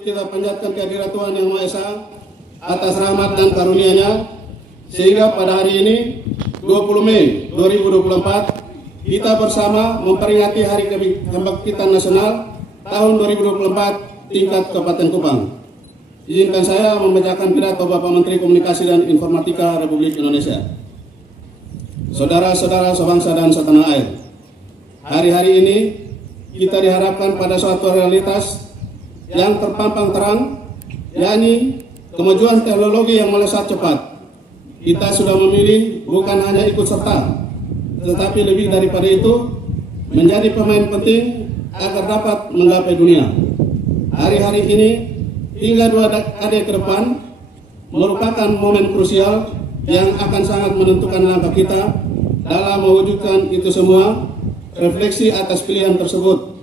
kita panjatkan kehadirat Tuhan Yang Maha Esa atas rahmat dan karunia-Nya, sehingga pada hari ini 20 Mei 2024 kita bersama memperingati Hari Kebangkitan Nasional tahun 2024 tingkat Kabupaten Kupang. Izinkan saya membacakan pidato Bapak Menteri Komunikasi dan Informatika Republik Indonesia. Saudara-saudara sebangsa dan setanah air, hari-hari ini kita diharapkan pada suatu realitas yang terpampang terang, yakni kemajuan teknologi yang melesat cepat. Kita sudah memilih bukan hanya ikut serta, tetapi lebih daripada itu menjadi pemain penting agar dapat menggapai dunia. Hari-hari ini hingga 2 dekade ke depan merupakan momen krusial yang akan sangat menentukan langkah kita dalam mewujudkan itu semua. Refleksi atas pilihan tersebut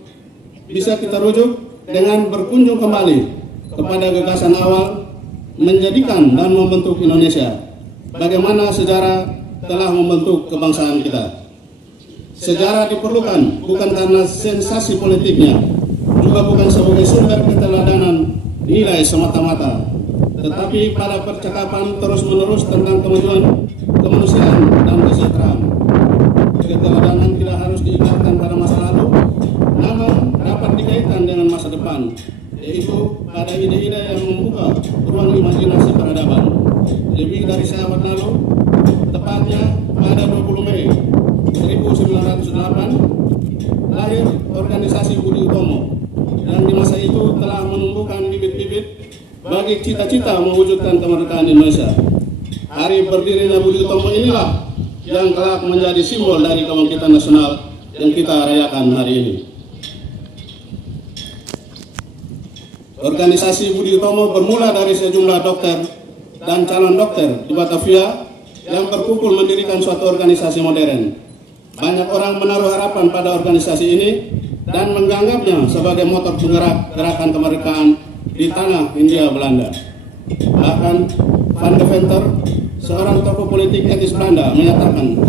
bisa kita rujuk dengan berkunjung kembali kepada gagasan awal menjadikan dan membentuk Indonesia. Bagaimana sejarah telah membentuk kebangsaan kita. Sejarah diperlukan bukan karena sensasi politiknya, juga bukan sebagai sumber keteladanan nilai semata-mata, tetapi pada percakapan terus-menerus tentang kemajuan kemanusiaan dan kesejahteraan. Keteladanan tidak harus diingatkan pada masa lalu, namun dapat dikaitkan dengan masa depan, yaitu pada ide-ide yang membuka ruang imajinasi peradaban. Lebih dari seabad lalu, tepatnya pada 20 Mei 1908, lahir organisasi Budi Utomo, dan di masa itu telah menumbuhkan bibit-bibit bagi cita-cita mewujudkan kemerdekaan Indonesia. Hari berdirinya Budi Utomo inilah yang kelak menjadi simbol dari kebangkitan nasional yang kita rayakan hari ini. Organisasi Budi Utomo bermula dari sejumlah dokter dan calon dokter di Batavia yang berkumpul mendirikan suatu organisasi modern. Banyak orang menaruh harapan pada organisasi ini dan menganggapnya sebagai motor penggerak gerakan kemerdekaan di tanah Hindia Belanda. Bahkan Van de Venter, seorang tokoh politik etis Belanda, menyatakan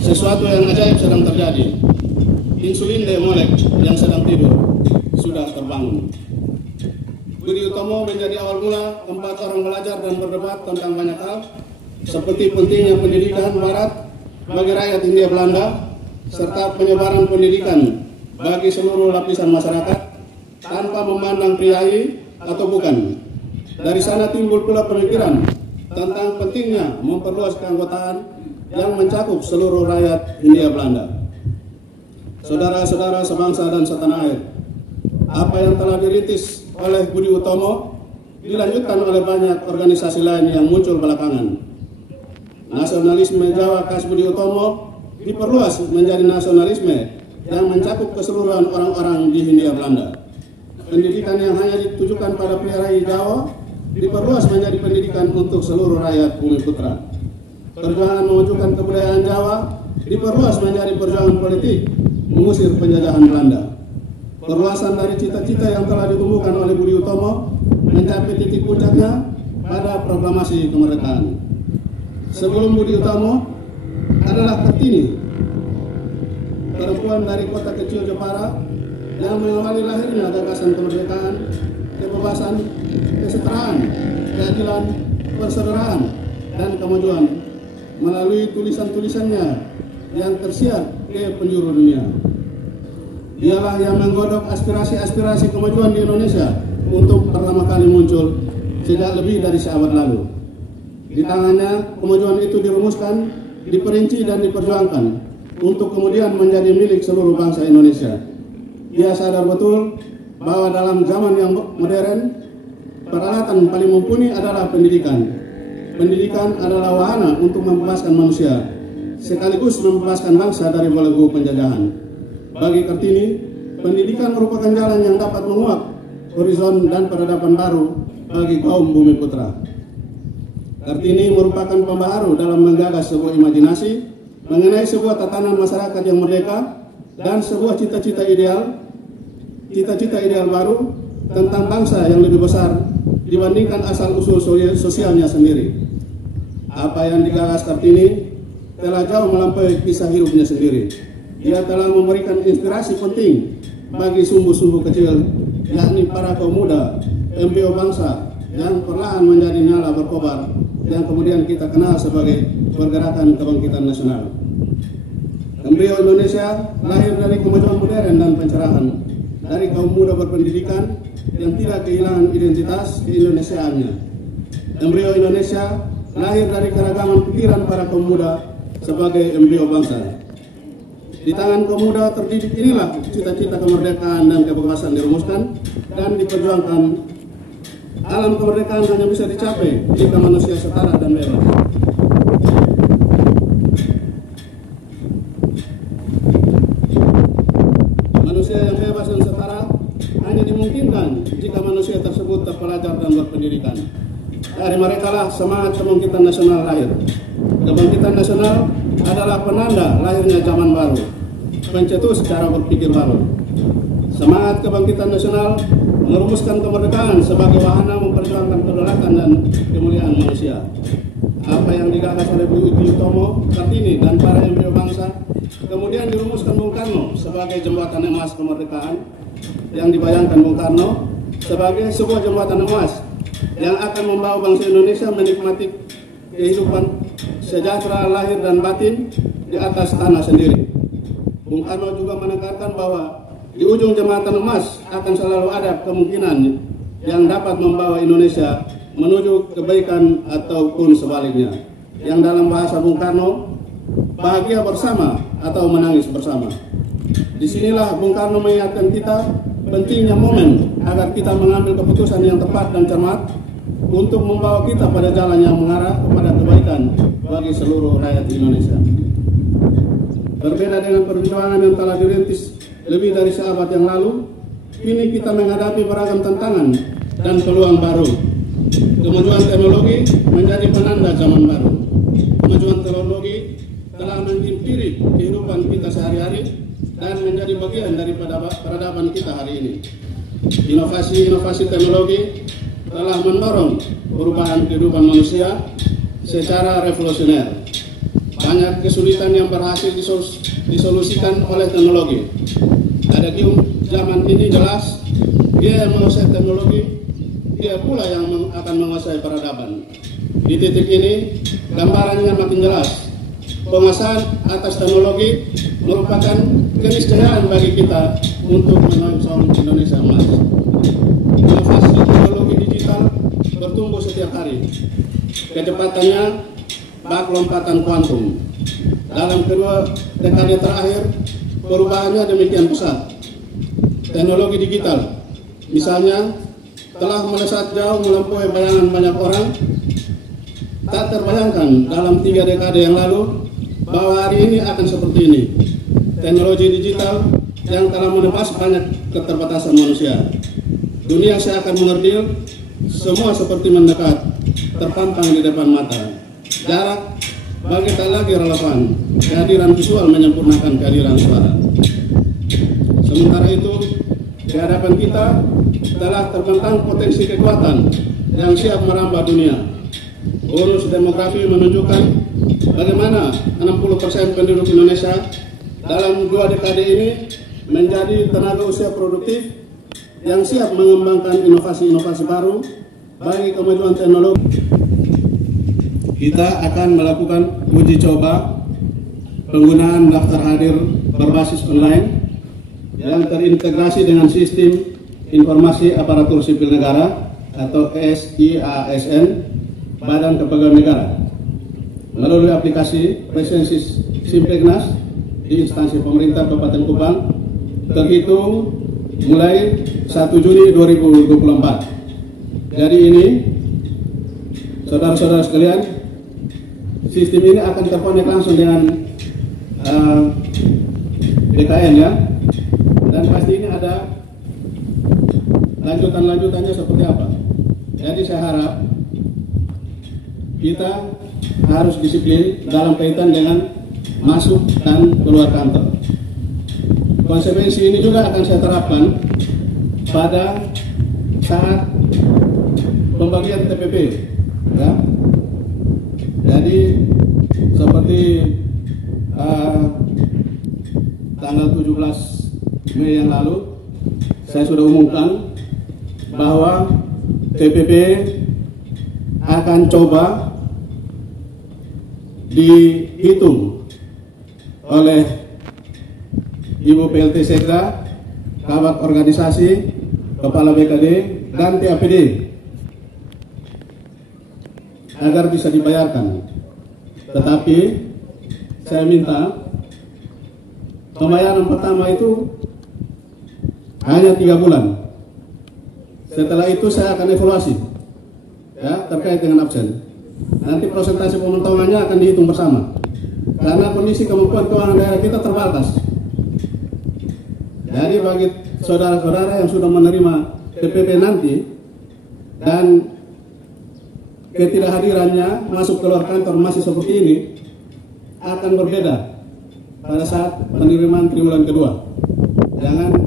sesuatu yang ajaib sedang terjadi. Insulin demolek yang sedang tidur sudah terbangun. Budi Utomo menjadi awal mula tempat orang belajar dan berdebat tentang banyak hal, seperti pentingnya pendidikan Barat bagi rakyat Hindia Belanda, serta penyebaran pendidikan bagi seluruh lapisan masyarakat tanpa memandang priai atau bukan. Dari sana timbul pula pemikiran tentang pentingnya memperluas keanggotaan yang mencakup seluruh rakyat Hindia Belanda. Saudara-saudara sebangsa dan setanah air, apa yang telah dirintis oleh Budi Utomo dilanjutkan oleh banyak organisasi lain yang muncul belakangan. Nasionalisme Jawa khas Budi Utomo diperluas menjadi nasionalisme yang mencakup keseluruhan orang-orang di Hindia Belanda. Pendidikan yang hanya ditujukan pada priai Jawa diperluas menjadi pendidikan untuk seluruh rakyat Bumi Putra. Perjuangan mewujudkan kebudayaan Jawa diperluas menjadi perjuangan politik mengusir penjajahan Belanda. Perluasan dari cita-cita yang telah ditumbuhkan oleh Budi Utomo mencapai titik puncaknya pada proklamasi kemerdekaan. Sebelum Budi Utomo adalah Kartini, perempuan dari kota kecil Jepara yang mengawali lahirnya gagasan kemerdekaan, kebebasan, kesetaraan, keadilan, persaudaraan, dan kemajuan melalui tulisan-tulisannya yang tersiar ke penjuru dunia. Dialah yang menggodok aspirasi-aspirasi kemajuan di Indonesia untuk pertama kali muncul sejak lebih dari seabad lalu. Di tangannya, kemajuan itu dirumuskan, diperinci, dan diperjuangkan untuk kemudian menjadi milik seluruh bangsa Indonesia. Dia sadar betul bahwa dalam zaman yang modern, peralatan paling mumpuni adalah pendidikan. Pendidikan adalah wahana untuk membebaskan manusia, sekaligus membebaskan bangsa dari belenggu penjajahan. Bagi Kartini, pendidikan merupakan jalan yang dapat menguak horizon dan peradaban baru bagi kaum Bumi Putra. Kartini merupakan pembaharu dalam menggagas sebuah imajinasi mengenai sebuah tatanan masyarakat yang merdeka dan sebuah cita-cita ideal baru tentang bangsa yang lebih besar dibandingkan asal-usul sosialnya sendiri. Apa yang digagas Kartini telah jauh melampaui kisah hidupnya sendiri. Dia telah memberikan inspirasi penting bagi sumbu-sumbu kecil yakni para kaum muda, embrio bangsa yang perlahan menjadi nyala berkobar yang kemudian kita kenal sebagai Pergerakan Kebangkitan Nasional. Embrio Indonesia lahir dari kemajuan modern dan pencerahan, dari kaum muda berpendidikan yang tidak kehilangan identitas keindonesiaannya. Embrio Indonesia lahir dari keragaman pikiran para kaum muda sebagai embrio bangsa. Di tangan kaum muda terdidik inilah cita-cita kemerdekaan dan kebebasan dirumuskan dan diperjuangkan. Alam kemerdekaan hanya bisa dicapai jika manusia setara dan bebas. Manusia yang bebas dan setara hanya dimungkinkan jika manusia tersebut terpelajar dan berpendidikan. Dari mereka lah semangat kebangkitan nasional lahir. Kebangkitan nasional adalah penanda lahirnya zaman baru, pencetus cara berpikir baru. Semangat kebangkitan nasional merumuskan kemerdekaan sebagai wahana memperjuangkan kedaulatan dan kemuliaan manusia. Apa yang digagas oleh Budi Utomo, Kartini, dan para embrio bangsa kemudian dirumuskan Bung Karno sebagai jembatan emas kemerdekaan, yang dibayangkan Bung Karno sebagai sebuah jembatan emas yang akan membawa bangsa Indonesia menikmati kehidupan sejahtera lahir dan batin di atas tanah sendiri. Bung Karno juga menekankan bahwa di ujung jembatan emas akan selalu ada kemungkinan yang dapat membawa Indonesia menuju kebaikan ataupun sebaliknya. Yang dalam bahasa Bung Karno, bahagia bersama atau menangis bersama. Disinilah Bung Karno mengingatkan kita pentingnya momen agar kita mengambil keputusan yang tepat dan cermat untuk membawa kita pada jalan yang mengarah kepada kebaikan bagi seluruh rakyat Indonesia. Berbeda dengan perjuangan yang telah dirintis lebih dari seabad yang lalu, kini kita menghadapi beragam tantangan dan peluang baru. Kemajuan teknologi menjadi penanda zaman baru. Kemajuan teknologi telah menghimpiri kehidupan kita sehari-hari dan menjadi bagian daripada peradaban kita hari ini. Inovasi-inovasi teknologi telah mendorong perubahan kehidupan manusia secara revolusioner. Banyak kesulitan yang berhasil disolusikan oleh teknologi. Ada zaman ini jelas dia yang menguasai teknologi, dia pula yang akan menguasai peradaban. Di titik ini gambarannya makin jelas. Penguasaan atas teknologi merupakan keniscayaan bagi kita untuk menyongsong Indonesia emas. Inovasi teknologi digital bertumbuh setiap hari. Kecepatannya bak lompatan kuantum. Dalam kedua dekade terakhir, perubahannya demikian pesat. Teknologi digital, misalnya, telah melesat jauh melampaui bayangan banyak orang. Tak terbayangkan dalam 3 dekade yang lalu bahwa hari ini akan seperti ini. Teknologi digital yang telah menebas banyak keterbatasan manusia. Dunia seakan mengerdil, semua seperti mendekat, terpampang di depan mata. Jarak bagi tak lagi relevan, kehadiran visual menyempurnakan kehadiran suara. Sementara itu, di hadapan kita telah terbentang potensi kekuatan yang siap merambah dunia. Bonus demografi menunjukkan bagaimana 60% penduduk Indonesia dalam 2 dekade ini menjadi tenaga usia produktif yang siap mengembangkan inovasi-inovasi baru bagi kemajuan teknologi. Kita akan melakukan uji coba penggunaan daftar hadir berbasis online yang terintegrasi dengan sistem informasi aparatur sipil negara atau SIASN Badan Kepegawaian Negara melalui aplikasi Presensis Simpegnas di instansi pemerintah Kabupaten Kupang terhitung mulai 1 Juni 2024. Jadi ini, saudara-saudara sekalian, sistem ini akan terkonek langsung dengan BKN ya, dan pasti ini ada lanjutannya seperti apa. Jadi saya harap kita harus disiplin dalam kaitan dengan masuk dan keluar kantor. Konsekuensi ini juga akan saya terapkan pada saat pembagian TPP ya. Jadi seperti tanggal 17 Mei yang lalu saya sudah umumkan bahwa TPP akan coba dihitung oleh Ibu PLT Sekda, Kabak Organisasi, Kepala BKD, dan TAPD agar bisa dibayarkan. Tetapi saya minta pembayaran pertama itu hanya 3 bulan. Setelah itu saya akan evaluasi ya, terkait dengan absen. Nanti persentase pemotongannya akan dihitung bersama. Karena kondisi kemampuan keuangan daerah kita terbatas. Jadi bagi saudara-saudara yang sudah menerima TPP nanti dan ketidakhadirannya masuk keluar kantor masih seperti ini, akan berbeda pada saat penerimaan triwulan kedua. Jangan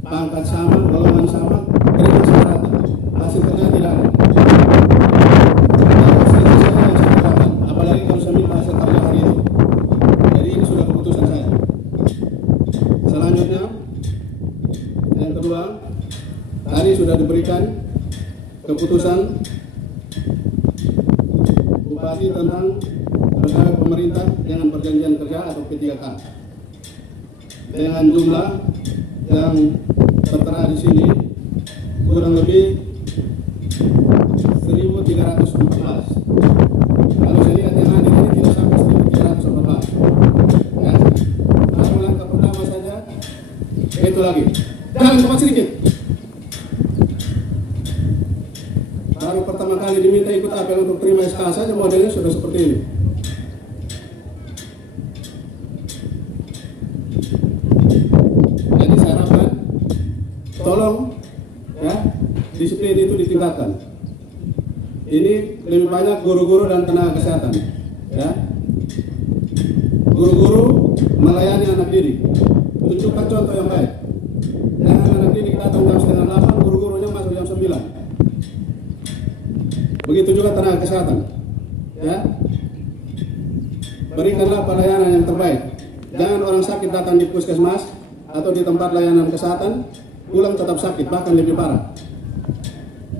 pangkat sama, golongan sama, terima rata, hasil kerja tidak ada. Apalagi kalau saya minta hasil kerja hari itu. Jadi ini sudah keputusan saya. Selanjutnya, yang kedua, tadi sudah diberikan keputusan Bupati tentang pegawai pemerintah dengan perjanjian kerja atau P3K dengan jumlah yang tertera di sini kurang lebih 1.314. Kalau saya lihat yang hadir ini tidak sampai 1.314. Ya, baru langkah pertama saja itu lagi. Jangan cepat sedikit. Baru pertama kali diminta ikut apel untuk terima SK saja modelnya sudah seperti ini. Jadi saya harapkan tolong ya, disiplin itu ditingkatkan. Ini lebih banyak guru-guru dan tenaga kesehatan ya. Guru-guru melayani anak didik, tunjukkan contoh yang baik. Jangan anak didik datang jam 7:30, guru-gurunya masuk jam 9. Begitu juga tenaga kesehatan ya. Berikanlah pelayanan yang terbaik. Jangan orang sakit datang di puskesmas atau di tempat layanan kesehatan pulang tetap sakit, bahkan lebih parah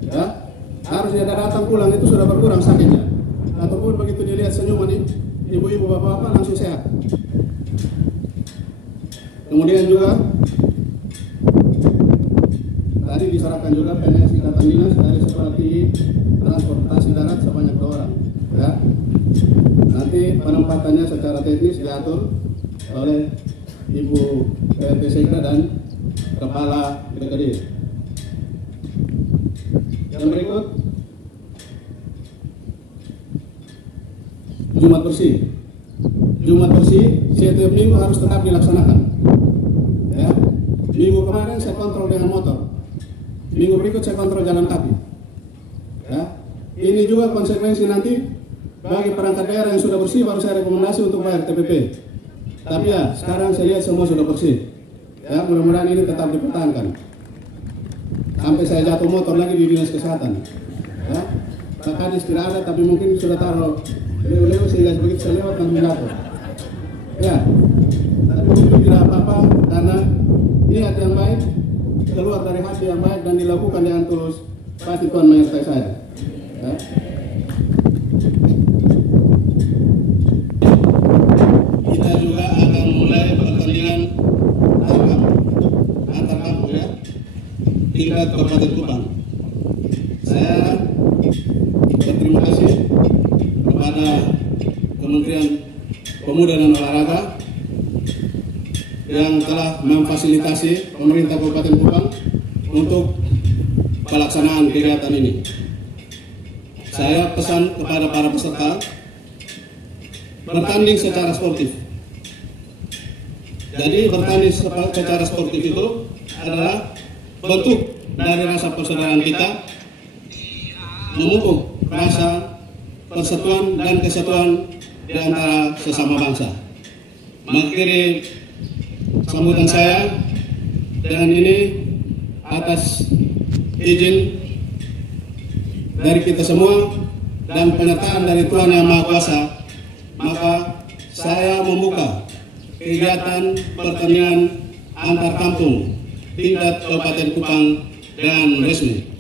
ya. Harus dia datang pulang itu sudah berkurang sakitnya, ataupun begitu dilihat senyuman ibu-ibu bapak-bapak langsung sehat. Kemudian juga tadi diserahkan juga PNS Ikatan Dinas dari Sekolah Tinggi Transportasi Darat sebanyak 2 orang ya. Nanti penempatannya secara teknis diatur oleh Ibu PLT Sekda dan Kepala BKD. Yang berikut, Jumat bersih. Jumat bersih setiap minggu harus tetap dilaksanakan ya. Minggu kemarin saya kontrol dengan motor, minggu berikut saya kontrol jalan kaki ya. Ini juga konsekuensi nanti bagi perangkat daerah yang sudah bersih, baru saya rekomendasi untuk bayar TPP. Tapi ya sekarang saya lihat semua sudah bersih ya. Mudah-mudahan ini tetap dipertahankan sampai saya jatuh motor lagi di dinas kesehatan ya. Pak Kadis tidak ada, tapi mungkin sudah taruh leo-leo sehingga begitu saya lewat langsung jatuh ya. Tapi itu tidak apa-apa karena niat yang baik keluar dari hati yang baik dan dilakukan dengan tulus, pasti Tuhan menyertai saya ya. Kita juga akan mulai pertandingan antar kampung ya, tingkat Kabupaten Kupang. Saya berterima kasih kepada Kementerian Pemuda dan Olahraga yang telah memfasilitasi pemerintah Kabupaten Kupang untuk pelaksanaan kegiatan ini. Saya pesan kepada para peserta bertanding secara sportif. Jadi bertanding secara sportif itu adalah bentuk dari rasa persaudaraan kita, memupuk rasa persatuan dan kesatuan di antara sesama bangsa. Mengakhiri sambutan saya dengan ini atas izin dari kita semua dan penyertaan dari Tuhan Yang Maha Kuasa, maka saya membuka kegiatan pertandingan antar kampung tingkat Kabupaten Kupang dan resmi.